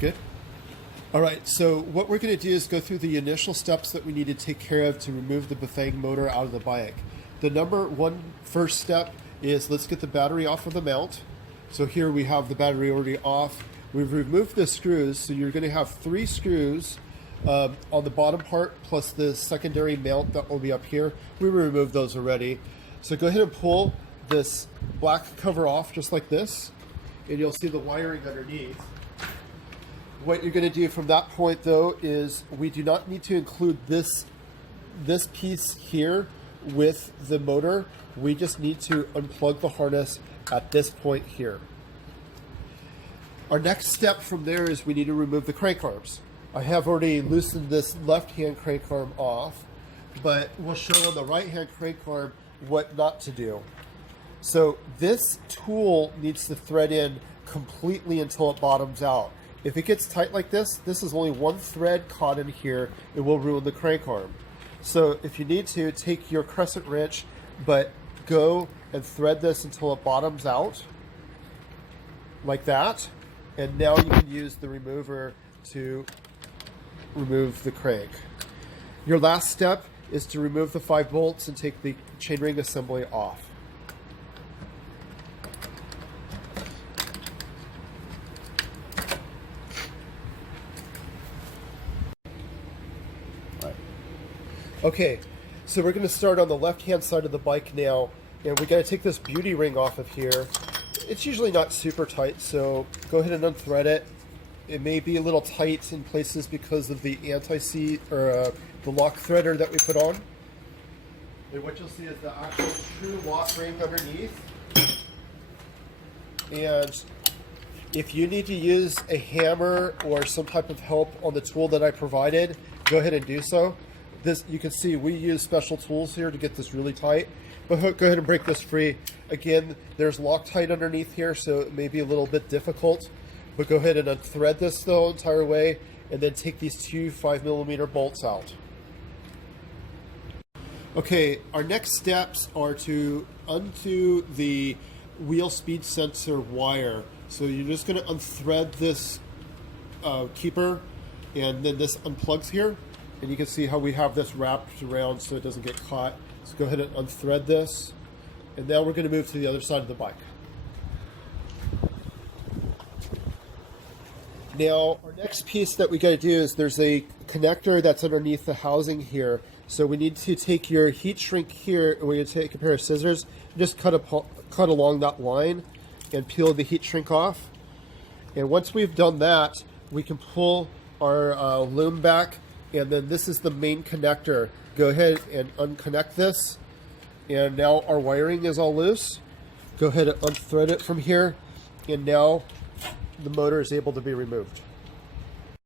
Good. All right, so what we're going to do is go through the initial steps that we need to take care of to remove the Bafang motor out of the bike. The number one first step is let's get the battery off of the mount. So here we have the battery already off. We've removed the screws, so you're going to have 3 screws on the bottom part plus the secondary mount that will be up here. We removed those already. So go ahead and pull this black cover off just like this, and you'll see the wiring underneath. What you're going to do from that point though is we do not need to include this piece here with the motor. We just need to unplug the harness at this point here. Our next step from there is we need to remove the crank arms. I have already loosened this left hand crank arm off, but we'll show on the right hand crank arm what not to do. So this tool needs to thread in completely until it bottoms out. If it gets tight like this is only one thread caught in here. It will ruin the crank arm. So if you need to, take your crescent wrench, but go and thread this until it bottoms out, like that. And now you can use the remover to remove the crank. Your last step is to remove the 5 bolts and take the chainring assembly off. Okay, so we're going to start on the left-hand side of the bike now, and we got to take this beauty ring off of here. It's usually not super tight, so go ahead and unthread it. It may be a little tight in places because of the anti-seat or the lock threader that we put on. And what you'll see is the actual true lock ring underneath. And if you need to use a hammer or some type of help on the tool that I provided, go ahead and do so. This, you can see we use special tools here to get this really tight, but go ahead and break this free. Again, there's Loctite underneath here, so it may be a little bit difficult, but go ahead and unthread this the entire way and then take these 2 5mm bolts out. Okay, our next steps are to undo the wheel speed sensor wire. So you're just going to unthread this keeper, and then this unplugs here. And you can see how we have this wrapped around so it doesn't get caught. So go ahead and unthread this. And now we're going to move to the other side of the bike. Now, our next piece that we got to do is there's a connector that's underneath the housing here. So we need to take your heat shrink here, and we're going to take a pair of scissors, and just cut along that line and peel the heat shrink off. And once we've done that, we can pull our loom back. And then this is the main connector. Go ahead and unconnect this. And now our wiring is all loose. Go ahead and unthread it from here. And now the motor is able to be removed.